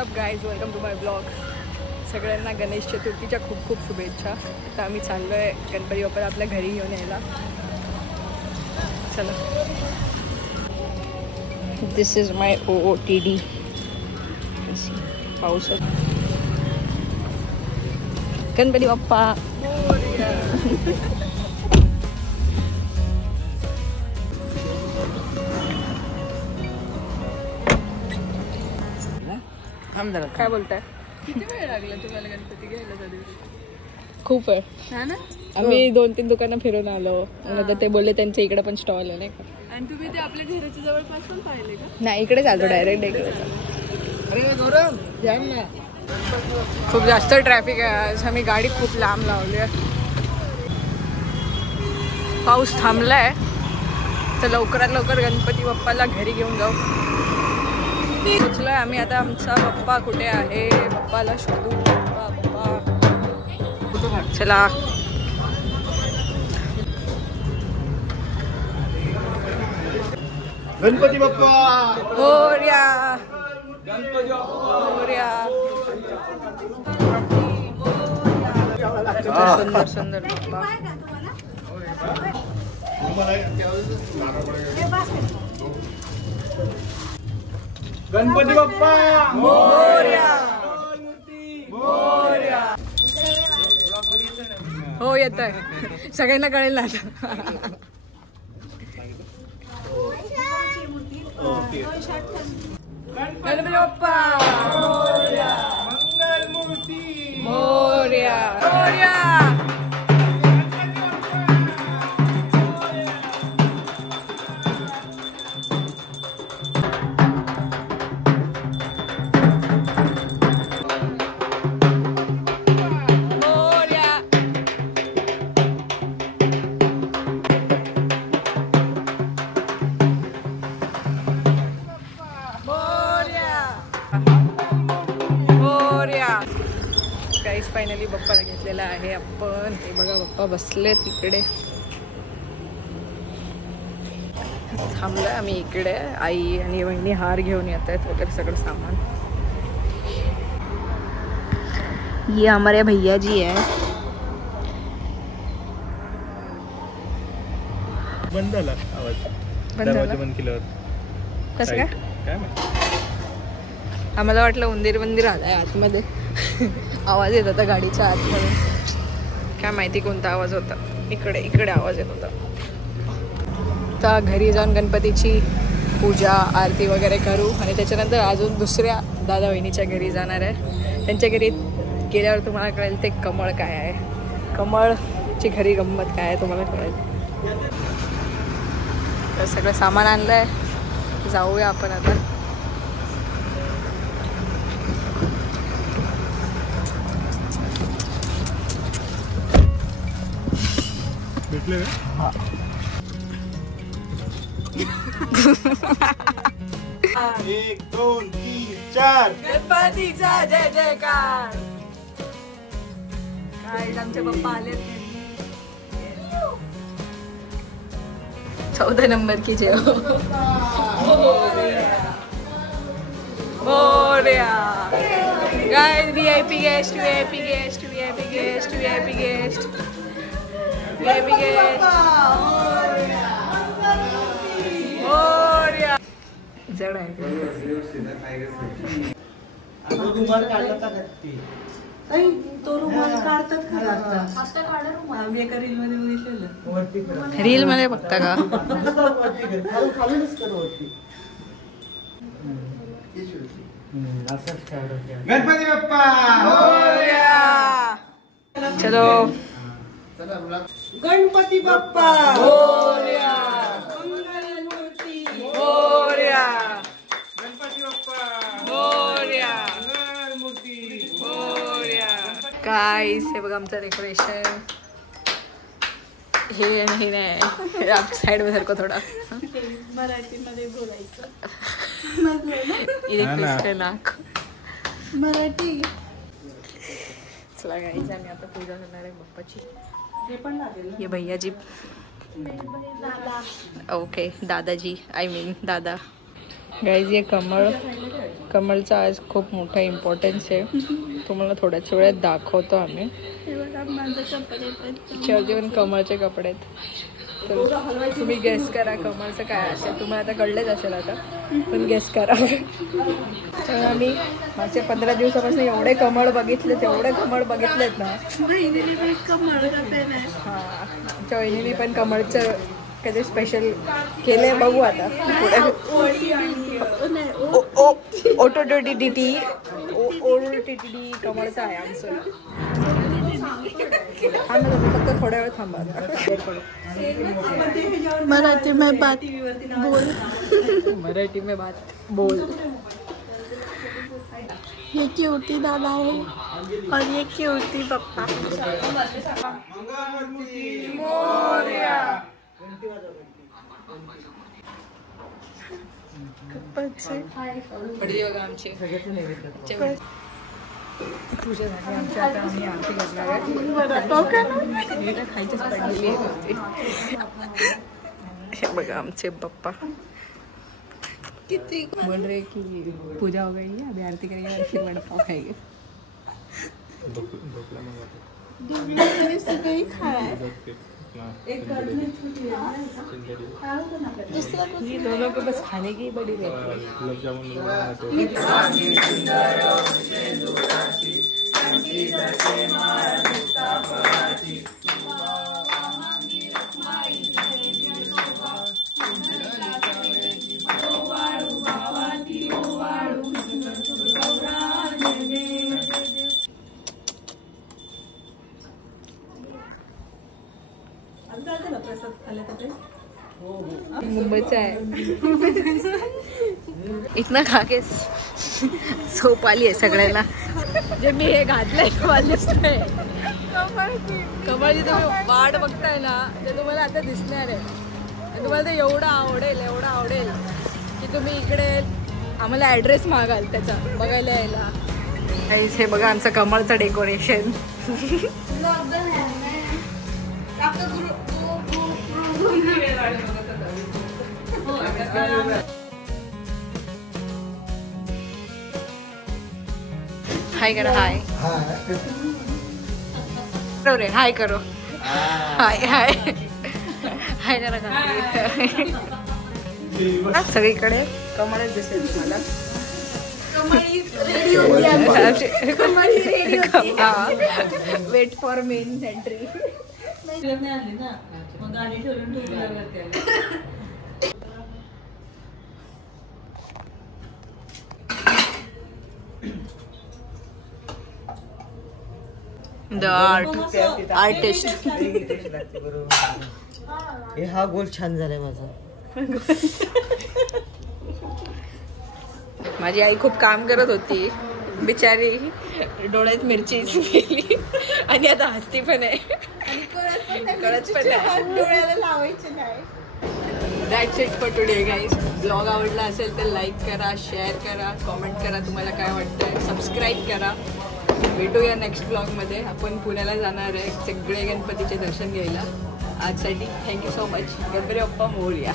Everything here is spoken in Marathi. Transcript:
WhatsApp guys, welcome to my blog. सगळ्यांना गणेश चतुर्थीच्या खूप खूप शुभेच्छा. आता आम्ही चाललो आहे गणपती बाप्पाला आपल्या घरी घेऊन यायला. चला. दिस इज माय OOTD. पाऊस गणपती बाप्पा. काय बोलताय? किती वेळ लागला तुम्हाला गणपती घ्यायला त्या दिवशी? खूप आहे. हा ना. आम्ही 2-3 दुकानं फिरून आलो. नंतर ते बोलले त्यांच्या इकडे पण स्टॉल आहे नाही का. आणि तुम्ही ते आपल्या घराच्या जवळपास पण पाहिले का? नाही, इकडे चालतो डायरेक्ट इकडे. खूप जास्त ट्रॅफिक आहे आज. आम्ही गाडी खूप लांब लावली आहे. पाऊस थांबलाय तर लवकरात लवकर गणपती बाप्पाला घरी घेऊन जाऊ. पोचलोय आम्ही आता. आमचा बाप्पा कुठे आहे? बाप्पाला शोधू. बाप्पा चला. गणपती बाप्पा मोरया. गणपती मोरया. सुंदर सुंदर बाप्पा. गणपती बाप्पा मोरया. मोरया. हो येत आहे. सगळ्यांना कळेल ना आता. गणपती बाप्पा मोरया. मंगल मूर्ती मोरया. मोरया. फायनली बाप्पाला घेतलेला आहे आपण. हे बघा बाप्पा बसले तिकडे. थांबलोय आम्ही इकडे. आई आणि वहिनी हार घेऊन येत आहेत वगैरे सगळं सामान. ये हमारे भैया जी है. बंद झाला आवाज. दरवाजा बंद केल्यावर कसं काय? काय माहिती. आम्हाला वाटलं उंदीर आलाय आतमध्ये. आवाज येत होता गाडीच्या आतमध्ये. काय माहिती कोणता आवाज होता. इकडे आवाज येत होता. तर घरी जाऊन गणपतीची पूजा आरती वगैरे करू आणि त्याच्यानंतर अजून दुसऱ्या दादा वहिनीच्या घरी जाणार आहे. त्यांच्या घरी गेल्यावर तुम्हाला कळेल ते कमळ काय आहे. कमळची घरी गंमत काय आहे तुम्हाला कळेल. तर सगळं सामान आणलं आहे. जाऊया आपण आता. भेटले का? 1 2 3 4 गणपतीचा जय जयकार. काय आमचे पप्पा आले. 14 नंबर की जय हो. Morya. Guys VIP guest. Morya. जड आहे. रुमाल काढला का नाही? तो रुमाल काढतात खरं आता. आता काढा रुमाल. आम्ही एका रील मध्ये बघितलेलं. रील मध्ये बघता का? खालूनच कर वरती. गणपती बाप्पा मोरया. चलो. गणपती बाप्पा मोरया. मंगल मूर्ती मोरया. गणपती बाप्पा मोरया. मंगल मूर्ती मोरया. गाईस हे बघा आमचं डेकोरेशन. हे नाही साईड मध्ये सारखं थोडा मराठीमध्ये बोलायचं. इथे दिसते नाक. मराठी. चला गाईस आम्ही आता पूजा करणार आहे बाप्पाची. हे पण लागेल. ये भैया जी. ओके दादाजी. I mean दादा. गाईज ये कमळचा आज खूप मोठा इम्पॉर्टन्स आहे. तुम्हाला थोड्याच वेळात दाखवतो आम्ही. जेवण कमळचे कपडे आहेत. तर तुम्ही गेस करा कमळचं काय असेल. तुम्हाला आता कळलेच असेल आता, पण गेस करा. तर आम्ही मागच्या 15 दिवसापासून एवढे कमळ बघितले, तेवढे कमळ बघितलेत ना. हां, आमच्या वहिनीने पण कमळचं कधी स्पेशल केलंय, बघू आता पुढे. OTTD कमळचं आहे आमचं. फक्त थोड्या वेळ थांबा. मराठी में बात बोल. मराठी में बात बोल. ये क्यूटी दादा है और ये क्यूटी पप्पा. पडली बघा आमची पूजा झाली आमची. आता आम्ही आरती करणार आहे. खायचीच पडलेली आहे. हे बघा आमचे पप्पा किती बोल रहे कि पूजा हो गई है, अभी आरती करेंगे और फिर वड़ा पाव खाएंगे. सगळी खाय. ये दोनों को बस खाने की बड़ी रहती मुंबईचा आहे. इतना खा के झोप आली आहे सगळ्यांना. जे मी हे घातलंय कमळची तुम्ही वाट बघताय ना, ते तुम्हाला आता दिसणार आहे. तुम्हाला ते एवढं आवडेल की तुम्ही इकडे आम्हाला ॲड्रेस मागाल त्याचा बघायला यायला. हे बघा आमचं कमळचं डेकोरेशन. हाय करो. हाय करो रे. हाय करो. हाय हाय हाय करा. सगळीकडे कमळच दिसेल तुम्हाला. Wait for main entry. The artist. हा गोल छान झालाय माझा. माझी आई खूप काम करत होती बिचारी. डोळ्यात मिरची गेली आणि आता हसती पण आहे. कळत पण आहे. डोळ्याला लावायचे नाही. That's it for today guys. Blog आवडला असेल तर लाईक करा, शेअर करा, कॉमेंट करा तुम्हाला काय वाटतंय, सबस्क्राईब करा. भेटूया नेक्स्ट ब्लॉगमध्ये. आपण पुण्याला जाणार आहे सगळे गणपतीचे दर्शन घ्यायला. आजसाठी thank you so much. Ganpati Bappa Morya.